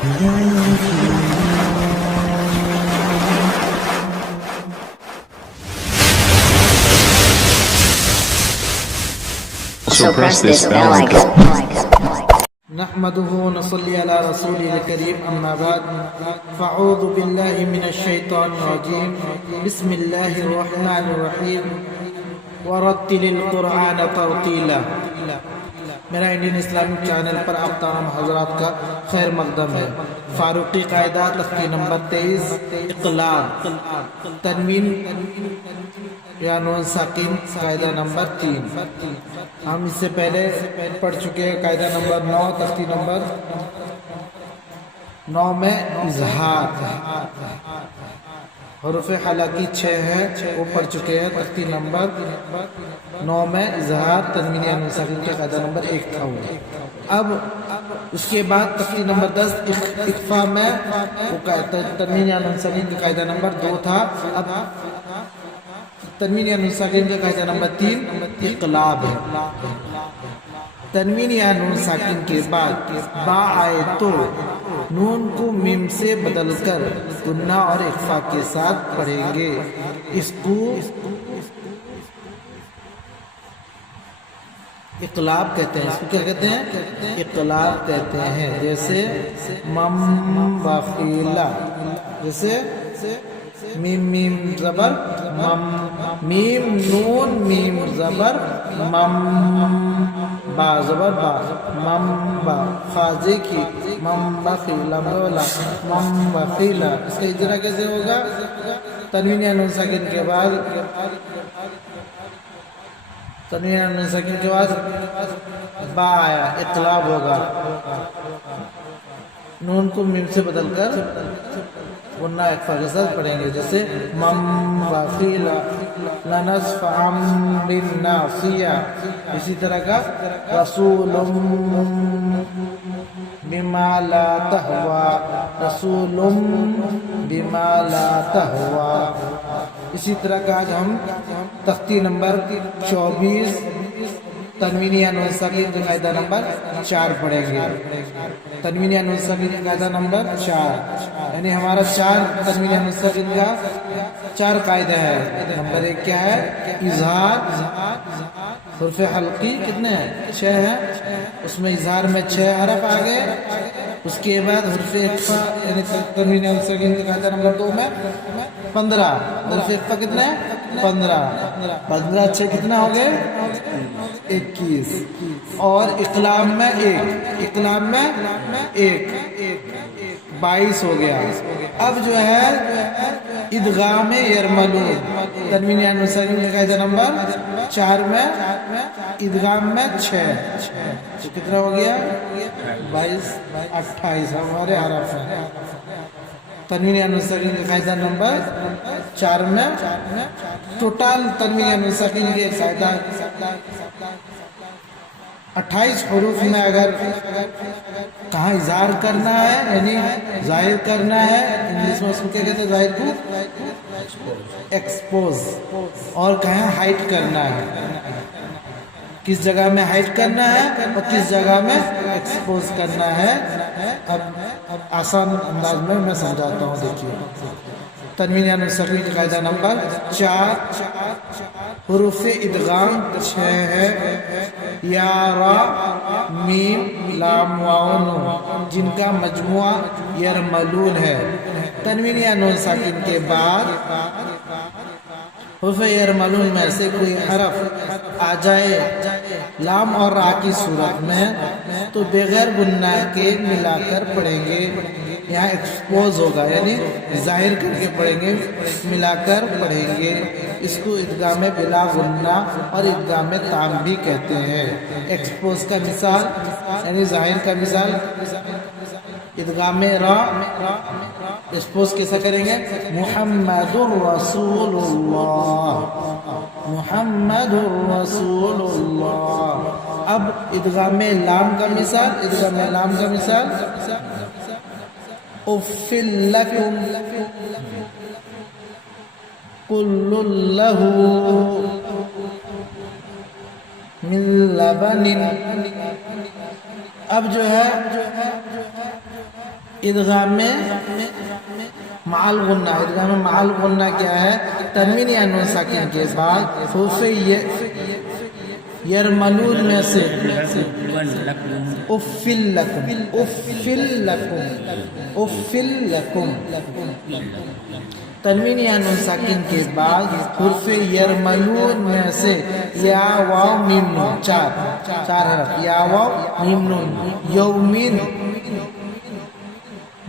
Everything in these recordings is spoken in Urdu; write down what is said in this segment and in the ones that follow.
So press this bell icon. نحمده ونصلي على رسوله الكريم أما بعد فأعوذ بالله من الشيطان الرجيم بسم الله الرحمن الرحيم ورتل القرآن ترتيلا. میرا انڈین اسلامک چینل پر آپ تمام حضرات کا خیر مقدم ہے. فاروقی قاعدہ تختی نمبر 23 اقلاب تنوین یا نون ساکن قاعدہ نمبر 3. ہم اس سے پہلے پڑھ چکے ہیں قاعدہ نمبر 9 تختی نمبر 9 میں اظہار. حروف حلقی 6 ہیں وہ پڑھ چکے ہیں. تختی نمبر 9 میں اظہار تنوین یا نون ساکن کے قاعدہ نمبر 1 تھا وہ. اب اس کے بعد تختی نمبر 10 اخفا میں تنوین یا نون ساکن کا قاعدہ نمبر 2 تھا. اب تنوین یا نون ساکن کا قاعدہ نمبر 3 اقلاب ہے. تنوین یا نون ساکن کے بعد با آئے تو نون کو میم سے بدل کر غنہ اور اخفا کے ساتھ پڑھیں گے. اس کو اقلاب کہتے ہیں. اس کو کیا کہتے ہیں؟ اقلاب کہتے ہیں. جیسے مم بخیلا، جیسے میم میم زبر مم، میم نون میم زبر مم، با زبر با مم با، خازے کی مم بخیلا مم بخیلا. اس کا اجرا کیسے ہوگا؟ تنوین یا نون ساکن کے بعد تنوین یا نون ساکن کے بعد با آیا، اقلاب ہوگا. نون کو میم سے بدل کر غنہ اخفا کے ساتھ پڑھیں گے. جیسے مم بخیلا لنصفعا بالناصیہ. اسی طرح کا رسول بما لا تہوی، رسول بما لا تہوی. اسی طرح کا آج ہم تختی نمبر 24 تنوین یا نون ساکن کا قاعدہ نمبر 4 پڑھیں گے. تنوین یا نون ساکن کا قاعدہ نمبر 4، یعنی ہمارا 4 تنوین یا نون ساکن کا 4 قاعدہ ہے. نمبر 1 کیا ہے؟ اظہار. حروف حلقی کتنے ہیں؟ 6 ہیں. اس میں اظہار میں 6 حرف آ گئے. اس کے بعد حروف اخفا یعنی تنوین یا نون ساکن کا قاعدہ نمبر 2 میں 15 حروف اخفا کتنے ہیں؟ 15 6 کتنا ہو گئے؟ 21. اور اقلاب میں 1، اقلاب میں 1 22 ہو گیا. اب جو ہے ادغام یرملون تنوین یا نون ساکن کا قاعدہ نمبر 4 میں ادغام میں 6 تو کتنا ہو گیا؟ 22 28 ہمارے حرف ہیں. تنوین یا نون ساکن کا قاعدہ نمبر 4 میں ٹوٹل تنوین یا نون ساکن کے قاعدہ 28 حروف میں اگر کہاں اظہار کرنا ہے یعنی ظاہر کرنا ہے، انگلش میں اس کو کیا کہتے ہیں؟ ظاہر کو ایکسپوز. اور کہیں ہائٹ کرنا ہے، کس جگہ میں ہائٹ کرنا ہے اور کس جگہ میں ایکسپوز کرنا ہے. اب آسان انداز میں سمجھاتا ہوں. دیکھیے تنوین یا نون ساکن کا قاعدہ نمبر 4 حروف ادغام 6 ہے. یا را میم لام واو نون جن کا مجموعہ یرملون ہے. تنوین یا نون ساکن کے بعد حروف یرملون میں سے کوئی حرف آ جائے لام اور را کی صورت میں تو بغیر غنہ کے ملا کر پڑھیں گے. یہاں ایکسپوز ہوگا یعنی ظاہر کر کے پڑھیں گے، ملا کر پڑھیں گے. اس کو ادغام بلا غنہ اور ادغام تام بھی کہتے ہیں. ایکسپوز کا مثال یعنی ظاہر کا مثال ادغام را. ایکسپوز کیسا کریں گے؟ محمد رسول اللہ، محمد رسول اللہ. اب ادغام لام کا مثال، ادغام لام کا مثال اُفِّل لَكُمْ كُلٌّ لَهُ مِن لَبَنٍ. اب جو ہے ادغام میں معال غنہ، ادغام میں معال غنہ کیا ہے؟ تنوین یا نون ساکن کے بعد حروف یرملون میں سے افل لکم، افل لکم، افل لکم، تنوین یا نون ساکن کے بعد حرف یرملون میں سے یا واو میم نون، چار حرف، یا واو میم نون، یومین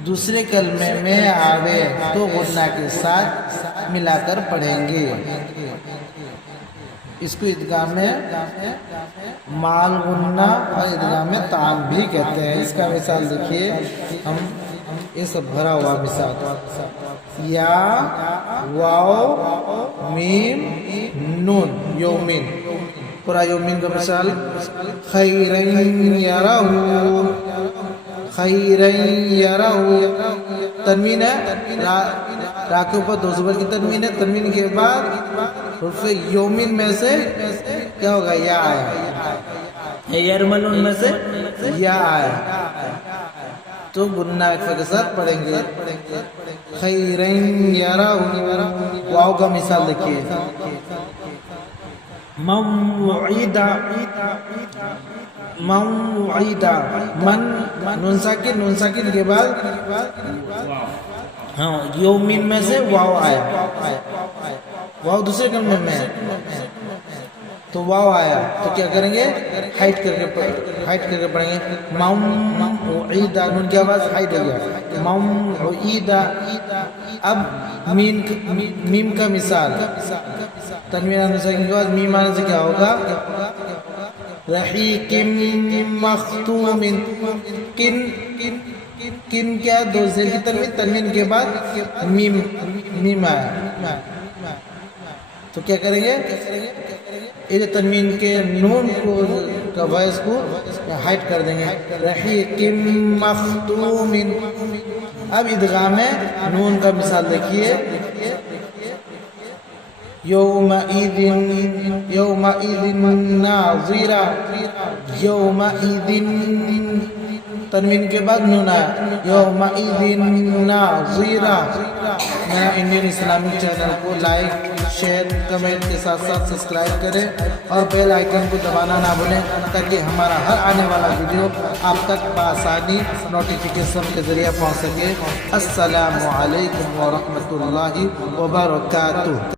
دوسرے کلمے میں آوے تو غنہ کے ساتھ ملا کر پڑھیں گے۔ اس کو ادغام میں مال غنہ اور ادغام میں تام بھی کہتے ہیں۔ اس کا مثال دیکھیے، ہم یہ سب بھرا ہوا مثال، یا واو میم نون، یومین، پورا یومین کا مثال، خیرن یرہو، خیرن یرہو، تنوین ہے، را کے اوپر دو زبر کی تنوین ہے، تنوین کے بعد حرف یومین میں سے کیا ہوگا؟ یا آیا، یرملون میں سے یا آیا، تو غنہ اکفا کے ساتھ پڑھیں گے۔ خیرن یرہو، واو کا مثال دیکھیے، موعدہ، موعدہ، من نون ساکن کے بعد ہاں یومین میں سے واو آیا، واو دوسرے کلمے میں ہے تو واو آیا تو کیا کریں گے؟ ہائٹ کر کے پڑھیں گے، موعدہ، نون کی آواز ہائٹ ہو گیا، موعدہ۔ اب میم کا مثال، تنوین آنے سے کے بعد میم آنے سے کیا ہوگا؟ رحیق مختوم، کن کیا؟ دو زیر کی تنوین کے بعد میم آیا تو کیا کریں گے؟ یہ تنوین کے نون کو کا وائس کو ہائٹ کر دیں گے، رحیق مختوم۔ اب ادغام ہے نون کا مثال دیکھیے، یومئذ، یومئذ ناظرہ، یومئذ تنوین کے بعد نون آیا، یومئذ ناظرہ۔ میرا انڈین اسلامک چینل کو لائک، شیئر، کمنٹ کے ساتھ ساتھ سبسکرائب کریں اور بیل آئیکن کو دبانا نہ بھولیں تاکہ ہمارا ہر آنے والا ویڈیو آپ تک بآسانی نوٹیفیکیشن کے ذریعے پہنچ سکے۔ السلام علیکم ورحمۃ اللہ وبرکاتہ۔